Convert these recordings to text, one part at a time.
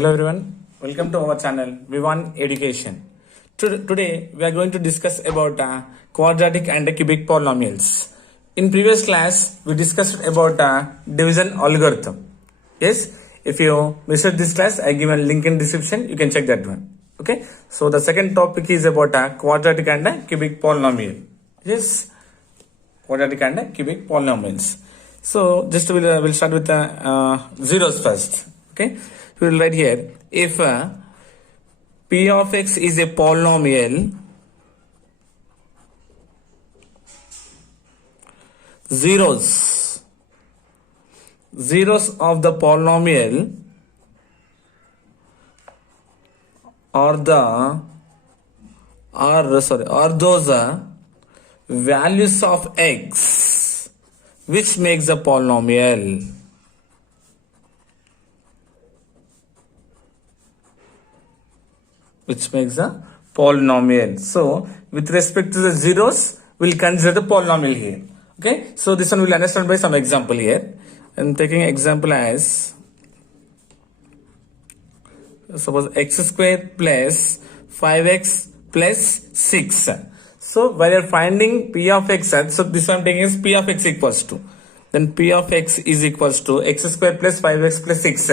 Hello everyone, welcome to our channel V1 Education. Today we are going to discuss about quadratic and cubic polynomials. In previous class we discussed about division algorithm. Yes, if you missed this class, I give a link in description. You can check that one. Okay, so the second topic is about quadratic and cubic polynomial. Yes, quadratic and cubic polynomials. So just we'll start with the zeros first. Okay, we will write here if p of x is a polynomial, zeros of the polynomial are those values of x which makes a polynomial. So with respect to the zeros, we'll consider the polynomial here. Okay, so this one we'll understand by some example here. I'm taking example as suppose x square plus 5x plus 6. So while you're finding p of x, so this one I'm taking is p of x equals to, then p of x is equals to x square plus 5x plus 6.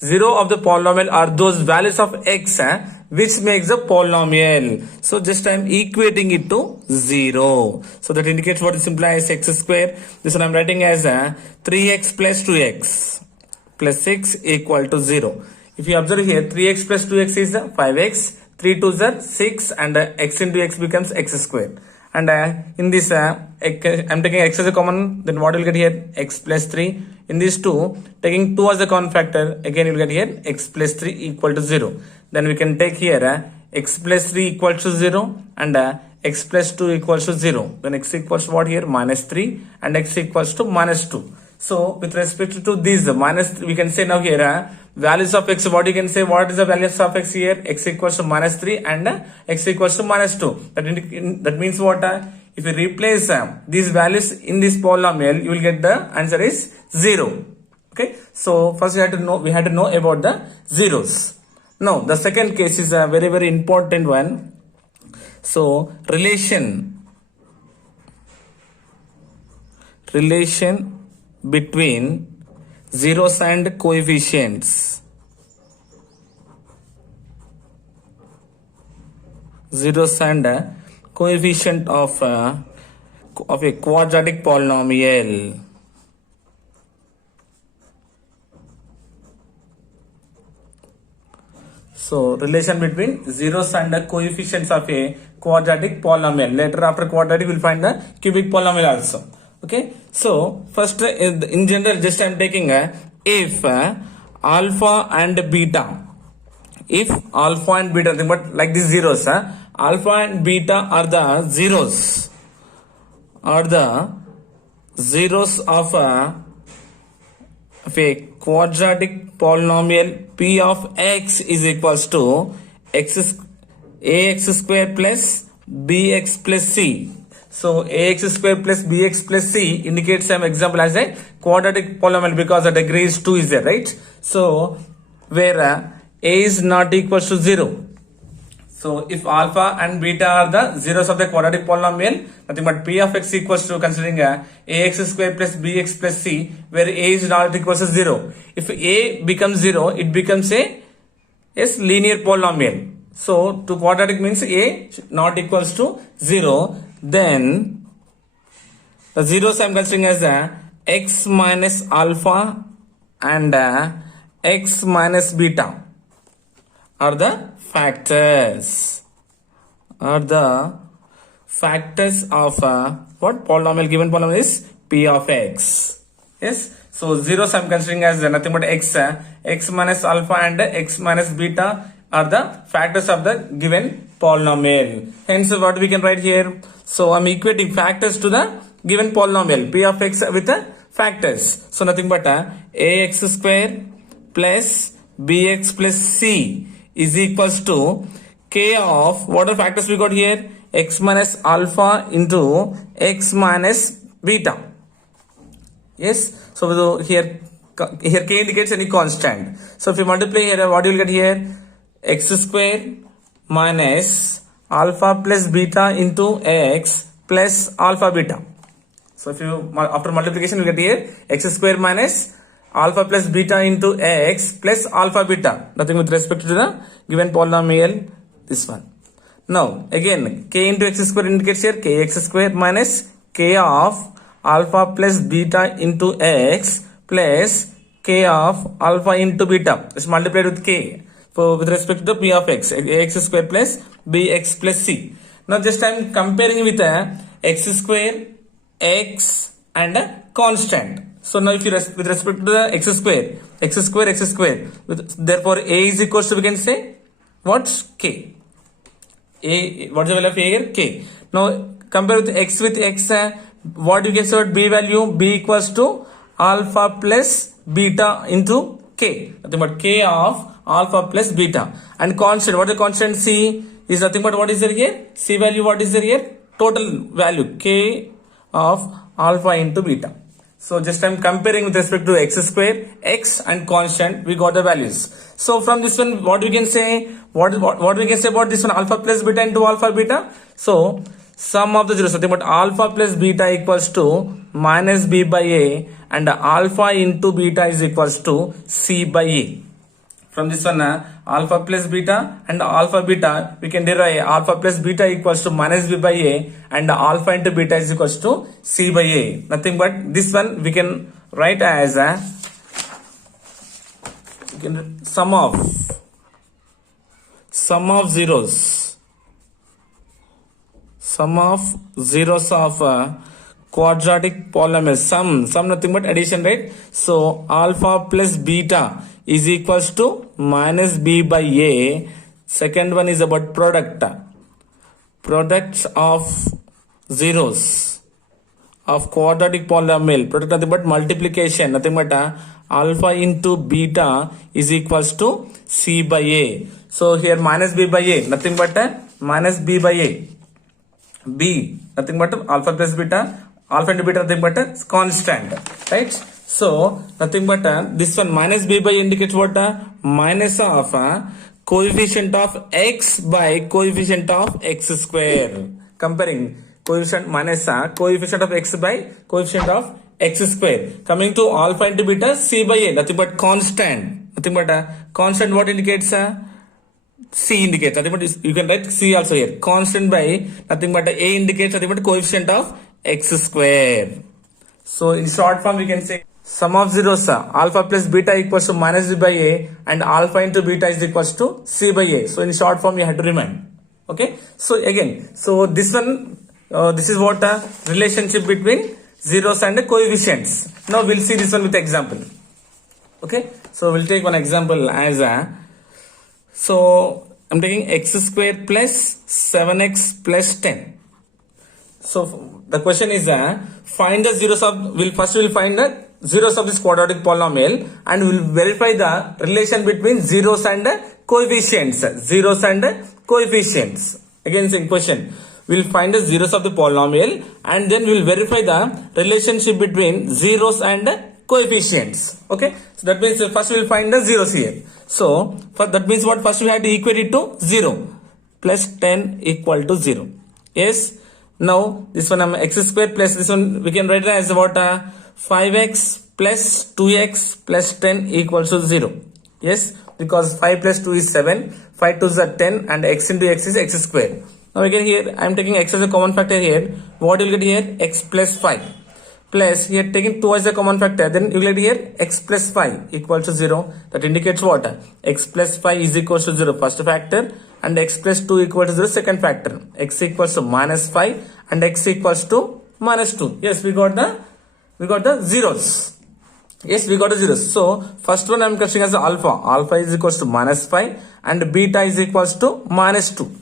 Zero of the polynomial are those values of x which makes a polynomial. So just I'm equating it to 0. So that indicates what is implies x square. This one I'm writing as 3x plus 2x plus 6 equal to 0. If you observe here, 3x plus 2x is 5x, 3 2s are 6, and x into x becomes x square. And in this, I'm taking x as a common, then what will get here? X plus 3. In these two, taking 2 as a common factor, again you'll get here x plus 3 equal to 0. Then we can take here x plus 3 equals to 0 and x plus 2 equals to 0. Then x equals to what here? Minus 3 and x equals to minus 2. So with respect to these minus, we can say now here values of x, what you can say, what is the values of x here? X equals to minus 3 and x equals to minus 2. That means what? If you replace these values in this polynomial, you will get the answer is 0. Okay, so first we had to know about the zeros. Now the second case is a very, very important one. So relation between zeros and coefficients. Zeros and coefficient of a quadratic polynomial. So relation between zeros and the coefficients of a quadratic polynomial. Later after quadratic we'll find the cubic polynomial also. Okay, so first in general just I'm taking if alpha and beta, but like these zeros, alpha and beta are the zeros of a quadratic polynomial. P of x is equals to ax square plus bx plus c. So ax square plus bx plus c indicates some example as a quadratic polynomial because the degree is 2 is there, right? So where a is not equals to 0. So if alpha and beta are the zeros of the quadratic polynomial, nothing but p of x equals to considering ax square plus bx plus c, where a is not equals to 0. If a becomes 0, it becomes a linear polynomial. So to quadratic means a not equals to 0. Then the zeros I am considering as x minus alpha and x minus beta are the factors. Of what polynomial? Given polynomial is p of x. Yes. So zeros I am considering as nothing but x minus alpha and x minus beta are the factors of the given polynomial. Hence what we can write here? So I'm equating factors to the given polynomial p of x with the factors. So nothing but ax square plus bx plus c is equals to k of what are factors we got here? X minus alpha into x minus beta. Yes, so here Here k indicates any constant. So if you multiply here, what you will get here? X square minus alpha plus beta into x plus alpha beta. So if you after multiplication you get here x square minus alpha plus beta into x plus alpha beta, nothing with respect to the given polynomial, this one. Now again k into x square indicates here kx square minus k of alpha plus beta into x plus k of alpha into beta is multiplied with k for with respect to p of x, ax square plus bx plus c. Now just I am comparing with x square, x and a constant. So now if you with respect to the x square, therefore a is equals to, we can say what's k. A, what's the value of a here? K. Now compare with x, what you can say about b value? B equals to alpha plus beta into k, nothing but k of alpha plus beta. And constant, what is the constant? C is nothing but what is there here? C value, what is there here? Total value k of alpha into beta. So just I am comparing with respect to x square, x and constant, we got the values. So from this one, what we can say? What we can say about this one? Alpha plus beta into alpha beta. So sum of the zeros, nothing but alpha plus beta equals to minus b by a, and alpha into beta is equals to c by a. From this one, alpha plus beta and alpha beta, we can derive alpha plus beta equals to minus b by a, and alpha into beta is equals to c by a. Nothing but this one we can write as sum of zeros. Sum of zeros of quadratic polynomial. Sum nothing but addition, right? So alpha plus beta is equals to minus b by a. Second one is about product. Products of zeros of quadratic polynomial. Product nothing but multiplication, nothing but alpha into beta is equals to c by a. So here minus b by a, nothing but minus b by a. B, nothing but alpha plus beta, alpha into beta, nothing but constant, right? So nothing but this one minus b by indicates what? Minus of coefficient of x by coefficient of x square. Comparing coefficient minus coefficient of x by coefficient of x square. Coming to alpha into beta, c by a, nothing but constant. Nothing but constant, what indicates? C indicates, nothing but you can write C also here. Constant by nothing but A indicates nothing but coefficient of x square. So in short form we can say sum of zeros alpha plus beta equals to minus b by A, and alpha into beta is equals to C by A. So in short form you have to remind. Okay. So again, so this one, this is what relationship between zeros and coefficients. Now we'll see this one with example. Okay. So we'll take one example as so I'm taking x square plus 7x plus 10. So the question is find the zeros of, we'll find the zeros of this quadratic polynomial, and we'll verify the relation between zeros and coefficients. Zeros and coefficients. Again same question. We'll find the zeros of the polynomial, and then we'll verify the relationship between zeros and coefficients. Okay. So that means first we'll find the zeros here. So for that means what? First we have to equate it to 0. Plus 10 equal to 0. Yes. Now this one x square plus this one we can write it as what? 5x plus 2x plus 10 equals to 0. Yes. Because 5 plus 2 is 7. 5 2 is 10, and x into x is x square. Now again here I am taking x as a common factor here. What you will get here? X plus 5. Plus here taking 2 as a common factor, then you will get here x plus 5 equal to 0. That indicates what? X plus 5 is equal to 0 first factor, and x plus 2 equal to 0 second factor. X equals to minus 5 and x equals to minus 2. Yes, we got the zeros. Yes, we got the zeros. So first one I am considering as alpha. Alpha is equals to minus 5 and beta is equals to minus 2.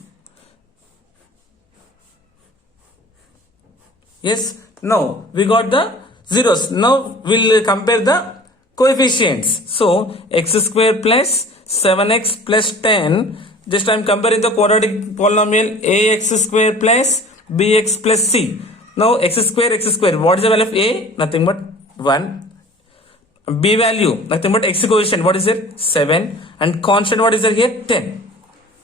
Yes. Now we got the zeros. Now we'll compare the coefficients. So x square plus 7x plus 10. Just I am comparing the quadratic polynomial ax square plus bx plus c. Now x square. What is the value of a? Nothing but 1. B value, nothing but x coefficient, what is it? 7. And constant, what is it here? 10.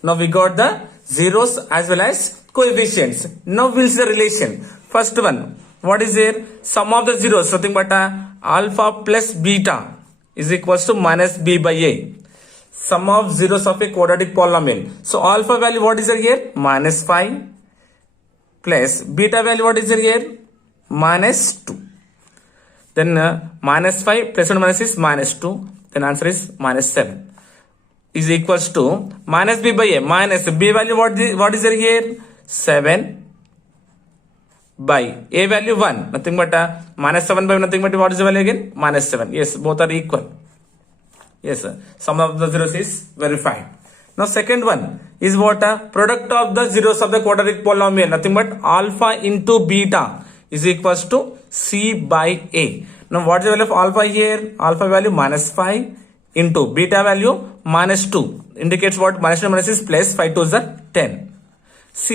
Now we got the zeros as well as coefficients. Now we'll see the relation. First one, what is there? Sum of the zeros, nothing but alpha plus beta is equals to minus b by a. Sum of zeros of a quadratic polynomial. So alpha value, what is there here? Minus 5 plus beta value, what is there here? Minus 2. Then minus 5 plus 1 minus is minus 2. Then answer is minus 7 is equals to minus b by a. Minus b value, what is there here? 7 by a value 1. Nothing but minus 7 by nothing but what is the value again? Minus 7. Yes, both are equal. Yes, sir. Sum of the zeros is verified. Now second one is what? Product of the zeros of the quadratic polynomial. Nothing but alpha into beta is equals to c by a. Now what is the value of alpha here? Alpha value minus 5 into beta value minus 2. Indicates what? Minus 2 minus is plus 5 to the 10.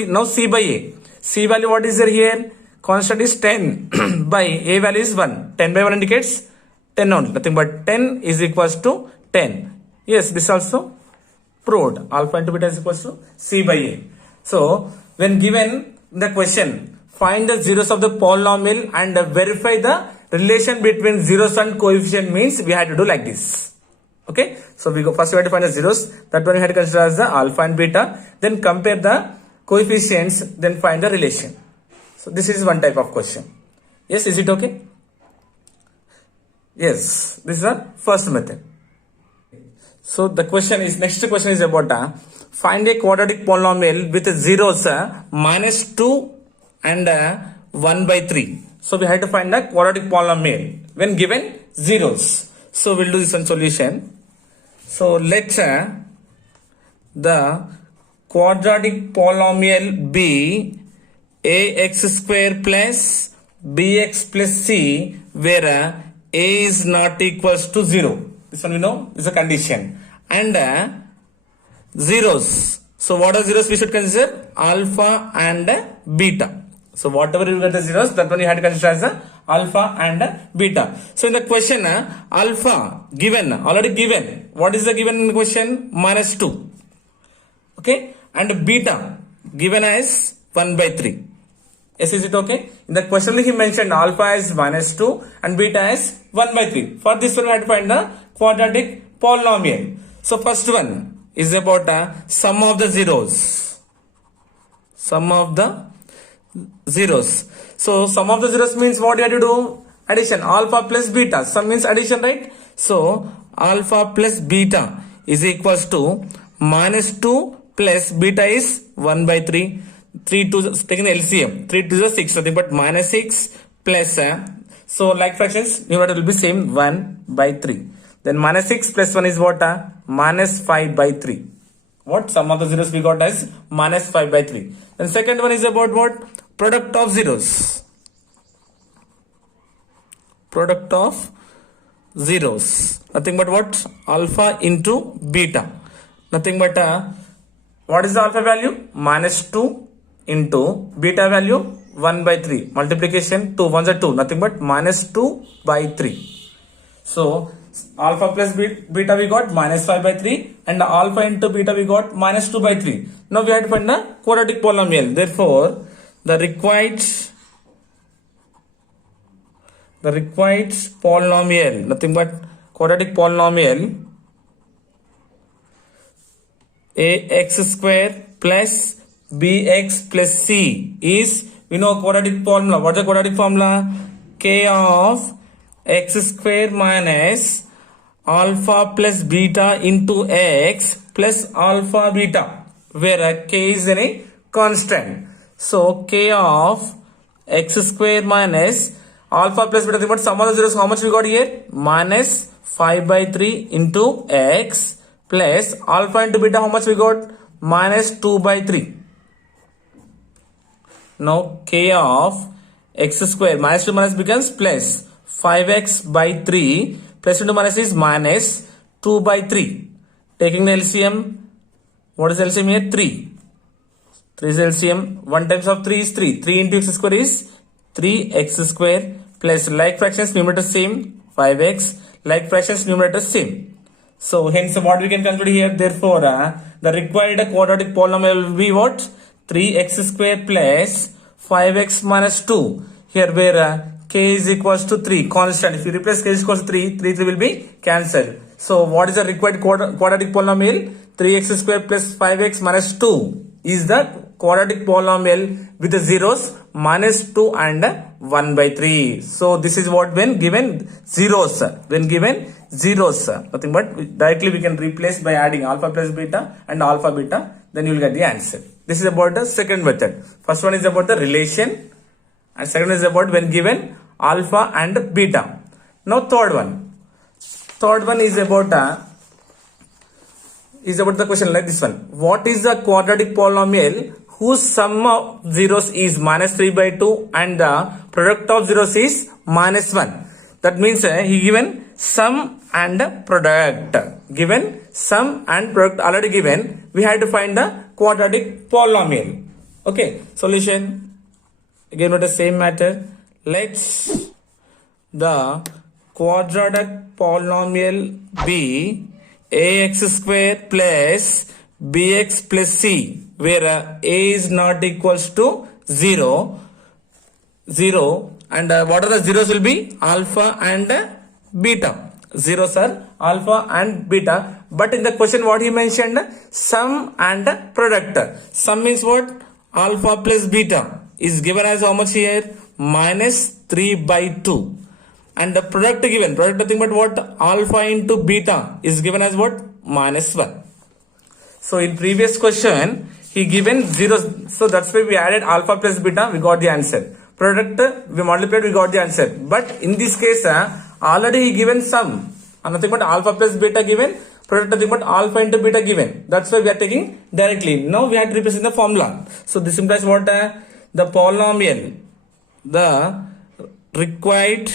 Now c by a. C value, what is there here? Constant is 10 by a value is 1. 10 by 1 indicates 10 only. Nothing but 10 is equals to 10. Yes, this also proved. Alpha into beta is equals to c by a. So when given the question, find the zeros of the polynomial and verify the relation between zeros and coefficient, means we had to do like this. Okay, so we go first we have to find the zeros. That one we had to consider as the alpha and beta. Then compare the coefficients, then find the relation. So this is one type of question. Yes, is it okay? Yes, this is the first method. So the next question is about find a quadratic polynomial with zeros minus 2 and 1 by 3. So we have to find the quadratic polynomial when given zeros. So we'll do this one solution. So let's the quadratic polynomial be ax square plus bx plus c, where a is not equals to 0. This one we know is a condition. And zeros. So what are zeros we should consider? Alpha and beta. So whatever you get the zeros, that one you had to consider as alpha and beta. So in the question, alpha given, already given. What is the given in the question? Minus 2. Okay. And beta given as 1 by 3. Yes, is it okay? In the question he mentioned alpha as minus 2 and beta as 1 by 3. For this one we have to find the quadratic polynomial. So first one is about sum of the zeros. Sum of the zeros. So sum of the zeros means what you have to do? Addition. Alpha plus beta. Sum means addition, right? So alpha plus beta is equals to minus 2 plus beta is 1 by 3. 3 to taking the LCM. 3 to the 6, nothing but minus 6 plus so like fractions numerator will be same 1 by 3. Then minus 6 plus 1 is what? Minus 5 by 3. What? Sum of the zeros we got as minus 5 by 3. Then second one is about what? Product of zeros. Product of zeros. Nothing but what? Alpha into beta. Nothing but what is the alpha value? Minus 2 into beta value 1 by 3. Multiplication 2 ones are 2. Nothing but minus 2 by 3. So alpha plus beta we got minus 5 by 3, and alpha into beta we got minus 2 by 3. Now we have to find the quadratic polynomial. Therefore the required polynomial, nothing but quadratic polynomial ax square plus bx plus c is, we know quadratic formula. What's the quadratic formula? K of x square minus alpha plus beta into x plus alpha beta, where k is a constant. So k of x square minus alpha plus beta, but sum of the zeros, how much we got here? Minus 5 by 3 into x plus alpha into beta, how much we got? Minus 2 by 3. Now k of x square minus 2 minus becomes plus 5x by 3 plus into minus is minus 2 by 3. Taking the LCM, what is LCM here? 3. 3 is LCM. 1 times of 3 is 3. 3 into x square is 3x square plus like fractions numerator same 5x. like fractions numerator same. So hence what we can conclude here, therefore the required quadratic polynomial will be what? 3x square plus 5x minus 2. Here where k is equals to 3 constant. If you replace k is equals to 3 will be cancelled. So what is the required quadratic polynomial? 3x square plus 5x minus 2 is the quadratic polynomial with the zeros minus 2 and 1 by 3. So this is what when given zeros. When given zeros, nothing but directly we can replace by adding alpha plus beta and alpha beta, then you will get the answer. This is about the second method. First one is about the relation and second is about when given alpha and beta. Now third one is about the question like this one. What is the quadratic polynomial whose sum of zeros is minus 3 by 2 and the product of zeros is minus 1? That means he given sum and product. Given sum and product already given, we have to find the quadratic polynomial. Okay, solution. Again with the same matter. Let's the quadratic polynomial be ax square plus bx plus c, where a is not equals to 0 and what are the zeros will be alpha and beta. Zeros are alpha and beta, but in the question what he mentioned, sum and product. Sum means what? Alpha plus beta is given as how much here? Minus 3 by 2. And the product given, product nothing but what? Alpha into beta is given as what? Minus 1. So in previous question, he given zeros. So that's why we added alpha plus beta, we got the answer. Product, we multiplied, we got the answer. But in this case, already he given sum. Nothing but alpha plus beta given. Product nothing but alpha into beta given. That's why we are taking directly. Now we have to represent the formula. So this implies what? The polynomial. The required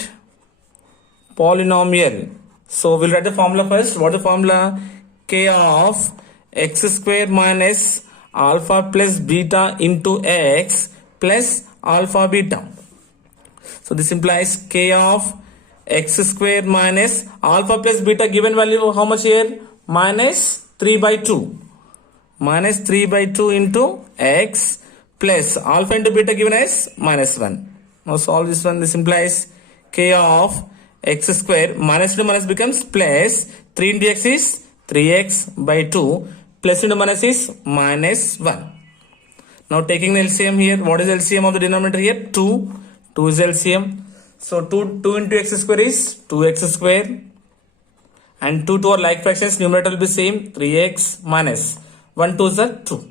polynomial. So we'll write the formula first. What is the formula? K of x square minus alpha plus beta into x plus alpha beta. So this implies k of x square minus alpha plus beta given value how much here? Minus 3 by 2. Minus 3 by 2 into x plus alpha into beta given as minus 1. Now solve this one. This implies k of x square minus into minus becomes plus 3 into x is 3x by 2 plus into minus is minus 1. Now taking the LCM here, what is LCM of the denominator here? 2. 2 is LCM. So 2 into x square is 2x square. And 2 are like fractions, numerator will be same, 3x minus 1 2 is 2.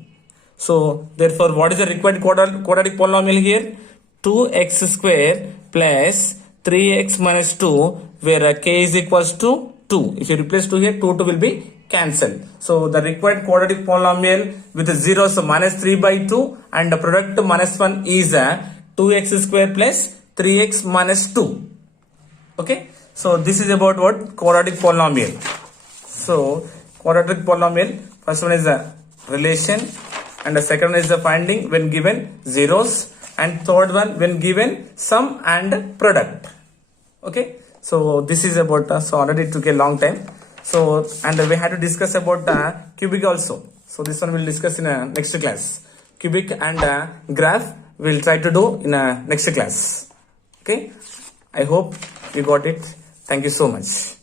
So therefore what is the required quadratic polynomial here? 2x square plus 3x minus 2, where k is equals to 2. If you replace 2 here, 2 will be cancelled. So the required quadratic polynomial with the zeros, so minus 3 by 2 and the product minus 1 is 2x square plus 3x minus 2. Okay, so this is about what? Quadratic polynomial. So quadratic polynomial, first one is the relation and the second one is the finding when given zeros, and third one when given sum and product. Okay, so this is about so already it took a long time. So and we had to discuss about cubic also. So this one we'll discuss in next class. Cubic and graph we'll try to do in next class. Okay, I hope you got it. Thank you so much.